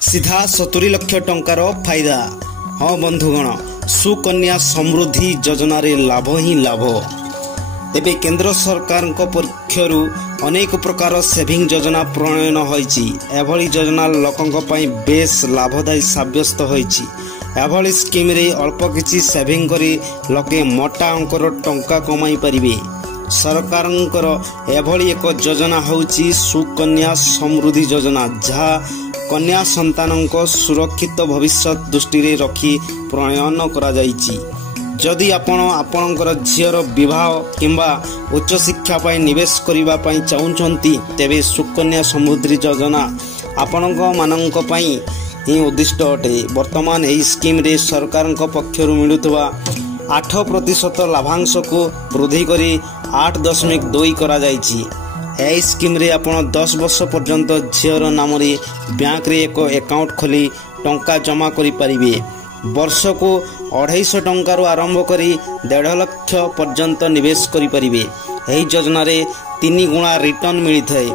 सीधा 70 लाख टंकार फायदा। हाँ बंधुगण, सुकन्या समृद्धि योजना रे लाभ ही लाभ। तेबे केंद्र सरकार पक्षर अनेक प्रकार सेविंग योजना प्रणयन होईची। एभली योजना लोकंक पई बेस लाभदायी साब्यस्त होईची। एभली स्कीम रे अल्प किछि सेविंग करी लोके मोटा अंकर टंका कमाई परिबे। सरकारंकर एभली एक योजना होउची सुकन्या समृद्धि योजना, जहा कन्या संतानक सुरक्षित भविष्य दृष्टि रे रखी प्रणयन करा जाईची। जदि आपणकर झीर विवाह किंबा उच्च शिक्षा पाई निवेश करिबा पाई चाहुचंती, तेबे सुकन्या समृद्धि योजना आपणक मानक पाई ही उद्दिष्ट अटे। वर्तमान एही स्कीम रे सरकार पक्षर मिलुतबा 8% लाभांश को वृद्धि करी 8.2 करा जाईची। एही स्कीम रे आपण 10 वर्ष पर्यंत झीर नाम रे बैंक रे एक अकाउंट खोली टंका जमा करि परिबे। वर्ष को 250 टंकार आरंभ करी 1.5 लाख पर्यंत निवेश करि परिबे। एही योजना रे 3 गुणा रिटर्न मिलिथाय।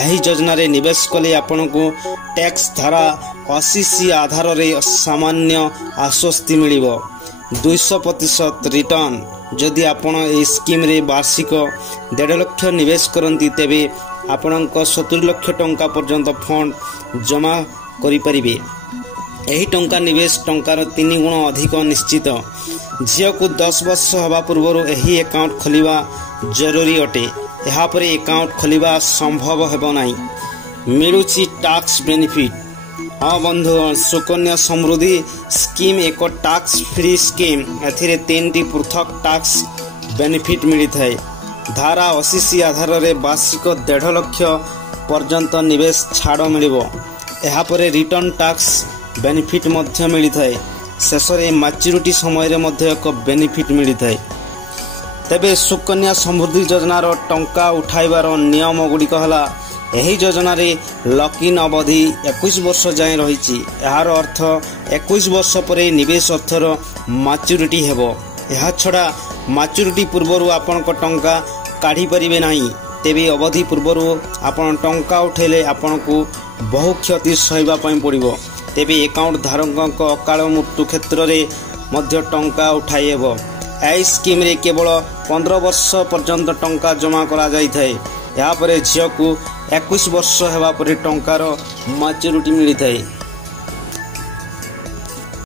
एही योजना रे निवेश कले आपण को टैक्स धारा 80C आधार रे सामान्य आश्वस्ति मिलिबो। 200% रिटर्न। जदि आपण ए स्कीम रे वार्षिक 1.5 लाख निवेश करंती, तेबे आपणक 70 लाख टंका पर्यंत फंड जमा करि परिबे। एही टंका निवेश टंकार 3 गुण अधिक निश्चित। झील को 10 वर्ष हवा पूर्व एही अकाउंट खोलिबा जरूरी अटे। यहाँ पर अकाउंट खोलिबा संभव हेबो नाही। मिलुची टैक्स बेनिफिट। हाँ बंधु, सुकन्या समृद्धि स्कीम एक टैक्स फ्री स्कीम। एथिरे 3टी पृथक टैक्स बेनिफिट मिलिथाय। धारा 80C आधार रे वार्षिक 1.5 लाख पर्यंत निवेश छाड़ मिलिबो। यहाँ पर रिटर्न टैक्स बेनिफिट मध्य मिलिथाय। शेष रे मैच्योरिटी समय रे मध्य एक बेनिफिट मिलिथाय। तेबे सुकन्या समृद्धि योजनार टंका उठाइबार नियम गुड़िक हला। एही योजना रे लॉक इन अवधि 21 वर्ष जाए रही। यार अर्थ 21 वर्ष पर निवेश अर्थर मैच्योरिटी हेबो। यह छड़ा मैच्योरिटी पूर्व आपण टंका काढ़ी परिबे नाही। तेबे अवधि पूर्व आपण टंका उठेले आपण को बहु क्षति सहबा पई पड़िबो। तेबे अकाउंट धारक अकाल मृत्यु क्षेत्र रे मध्य टंका उठाई हेबो। एही स्कीम रे केवल 15 वर्ष पर्यंत टंका जमा करा जाई थाए। यहाँ पर झील को 21 वर्ष हेबा परे टंकार मैच्योरिटी मिलिथाए।